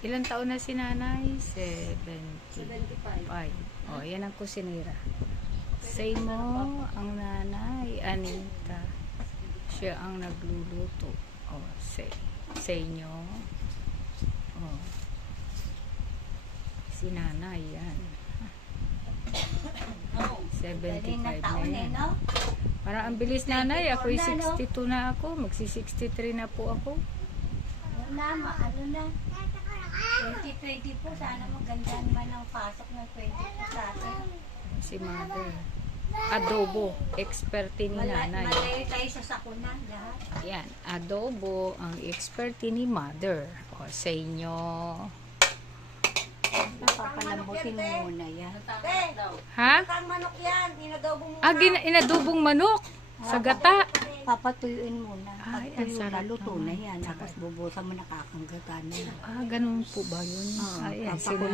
Ilang taon na si nanay? 75. O, yan ang kusinira. Say mo, ang nanay, Anita. Siya ang nagluluto. O, say nyo. O. Si nanay, yan. 75 na yan. Parang ang bilis nanay. Ako'y 62 na ako. Magsi-63 na po ako. Ano na? 2020 po, sana maganda naman ang pasok ng 20 sa atin. Si mother. Adobo. Experte ni nanay. Malayo tayo sa sakuna lahat. Yan. Adobo. Ang experte ni mother. O, sa inyo. Papalambutin mo muna yan. Ha? Ang manok yan, inadobo mo. Inadobong manok. Sa gata. Papatuyuin muna. Ay, Pag ang tuyo na, sarap luto na naman. yan. Tapos bubusan mo, nakakanggatan na yan. Ganun po ba yun? Oo, Ayan, papakulo